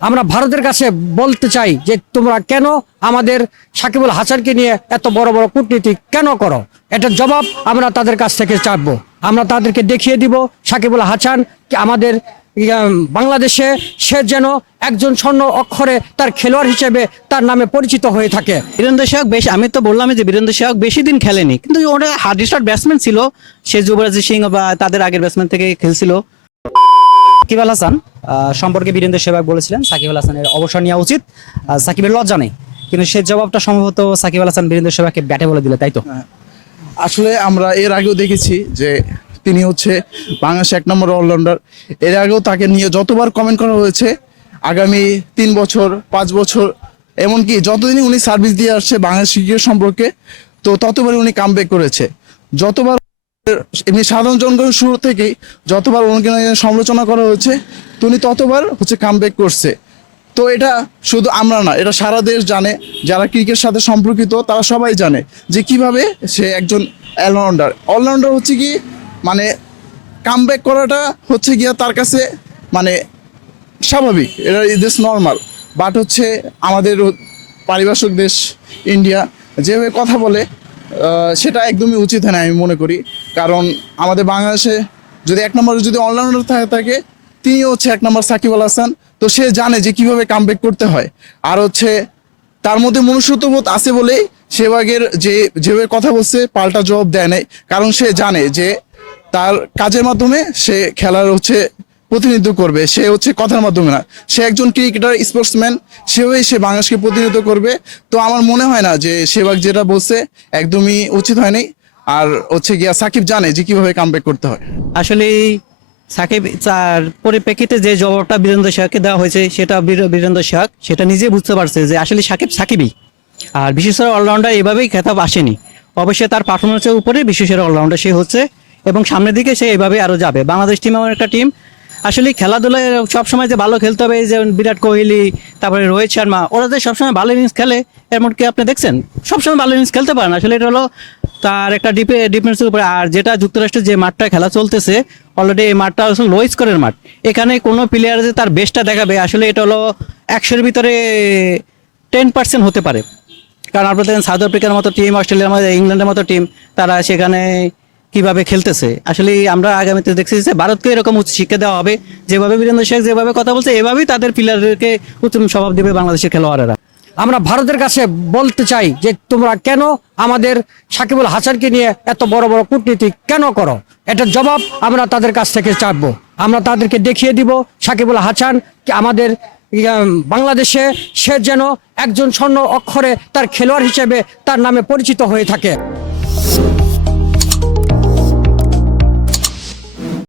আমরা ভারতের কাছে বলতে চাই যে তোমরা কেন আমাদের সাকিবুল হাসানকে নিয়ে এত বড় বড় কূটনীতি কেন করো, এটার জবাব আমরা তাদের কাছ থেকে চাইবো। আমরা তাদেরকে দেখিয়ে দিব সাকিবুল হাসান আমাদের বাংলাদেশে সে যেন একজন স্বর্ণ অক্ষরে তার খেলোয়াড় হিসেবে তার নামে পরিচিত হয়ে থাকে। বীরেন্দ্র সেহক বেশ, আমি তো বললাম যে বীরেন্দ্র সেহক বেশি দিন খেলেনি, কিন্তু ওটা হার্ড স্টার্ট ব্যাটসম্যান ছিল। সে যুবরাজ সিং বা তাদের আগের ব্যাটসম্যান থেকে খেলছিল। সাকিব আল হাসান সম্পর্কে বীরেন্দ্র সেহবাগ বলেছিলেন সাকিব আল হাসানের অবসর নেওয়া উচিত, সাকিবের লজ্জা নেই, কিন্তু সে জবাবটা সম্ভবত সাকিব আল হাসান বীরেন্দ্র সেহবাগকে ব্যাটে বলে দিলে, তাই তো? আসলে আমরা এর আগেও দেখেছি যে তিনি হচ্ছে বাংলাদেশ 1 নম্বর অলরাউন্ডার। এর আগেও তাকে নিয়ে যতবার কমেন্ট করা হয়েছে, আগামী 3 বছর 5 বছর এমনকি যতদিনই উনি সার্ভিস দিয়ে আসছে বাংলাদেশ ক্রিকেট সম্পর্কে, তো ততবারই উনি কামব্যাক করেছে। যতবার এমনি সাধারণ জনগণের শুরু থেকেই যতবার ওনাকে সমালোচনা করা হয়েছে, তো উনি ততবার হচ্ছে কামব্যাক করছে। তো এটা শুধু আমরা না, এটা সারা দেশ জানে, যারা ক্রিকেটের সাথে সম্পর্কিত তারা সবাই জানে যে কিভাবে সে একজন অলরাউন্ডার। অলরাউন্ডার হচ্ছে কি মানে কামব্যাক করাটা হচ্ছে গিয়া তার কাছে মানে স্বাভাবিক, এটা ইজ নর্মাল। বাট হচ্ছে আমাদের পারিপার্শ্বিক দেশ ইন্ডিয়া যেভাবে কথা বলে সেটা একদমই উচিত হয় না আমি মনে করি। কারণ আমাদের বাংলাদেশে যদি 1 নম্বরে যদি অলরাউন্ডার থাকে তিনি হচ্ছে 1 নম্বর সাকিব আল হাসান। তো সে জানে যে কিভাবে কামব্যাক করতে হয়। আর হচ্ছে তার মধ্যে মনুষ্যত্ববোধ আছে বলেই সেহবাগের যেভাবে কথা বলছে পাল্টা জবাব দেয় নাই। কারণ সে জানে যে তার কাজের মাধ্যমে সে খেলার হচ্ছে প্রতিনিধিত্ব করবে, সে হচ্ছে কথার মাধ্যমে না। সে একজন ক্রিকেটার, স্পোর্টসম্যান, সেভাবেই সে বাংলাদেশকে প্রতিনিধিত্ব করবে। তো আমার মনে হয় না যে সেহবাগ যেটা বলছে একদমই উচিত হয়নি। আর হচ্ছে গিয়া সাকিব জানে যে কিভাবে কামব্যাক করতে হয়। আসলে সাকিব তার পরিপ্রেক্ষিতে যে জবাবটা বীরেন্দ্র সেহককে দেওয়া হয়েছে, সেটা বীরেন্দ্র সেহক সেটা নিজে বুঝতে পারছে যে আসলে সাকিবই। আর বিশেষের অলরাউন্ডার এভাবেই খেতাব আসেনি, অবশ্যই তার পারফরমেন্সের উপরে বিশেষের অলরাউন্ডার সে হচ্ছে, এবং সামনের দিকে সে এভাবে আরও যাবে। বাংলাদেশ টিম এমন একটা টিম, আসলে খেলাধুলায় সবসময় যে ভালো খেলতে হবে, যেমন বিরাট কোহলি, তারপরে রোহিত শর্মা, ওরা যে সবসময় ভালো ইনিংস খেলে এমনকি আপনি দেখছেন সবসময় ভালো ইনিংস খেলতে পারে না। আসলে এটা হলো তার একটা ডিফেন্সের উপরে। আর যেটা যুক্তরাষ্ট্রের যে মাঠটা খেলা চলতেছে অলরেডি, এই মাঠটা আসলে লো স্কোরের মাঠ। এখানে কোনো প্লেয়ার যে তার বেস্টটা দেখাবে, আসলে এটা হলো 100-এর ভিতরে 10% হতে পারে। কারণ আপনার দেখেন সাউথ আফ্রিকার মতো টিম, অস্ট্রেলিয়ার মতো, ইংল্যান্ডের মতো টিম, তারা সেখানে কিভাবে খেলতেছে। আসলে আমরা আগামীতে দেখছি যে ভারতকে এরকম উচ্চ শিক্ষা দেওয়া হবে, যেভাবে বীরেন্দ্র সেহক যেভাবে কথা বলছে এভাবেই তাদের প্লেয়ারদেরকে উত্তম স্বভাব দেবে বাংলাদেশের খেলোয়াড়েরা। আমরা ভারতের কাছে বলতে চাই যে তোমরা কেন আমাদের সাকিবুল হাসানকে নিয়ে এত বড় বড় কূটনীতি কেন করো, এটার জবাব আমরা তাদের কাছ থেকে চাইবো। আমরা তাদেরকে দেখিয়ে দিব সাকিবুল হাসান আমাদের বাংলাদেশে সে যেন একজন স্বর্ণ অক্ষরে তার খেলোয়াড় হিসেবে তার নামে পরিচিত হয়ে থাকে।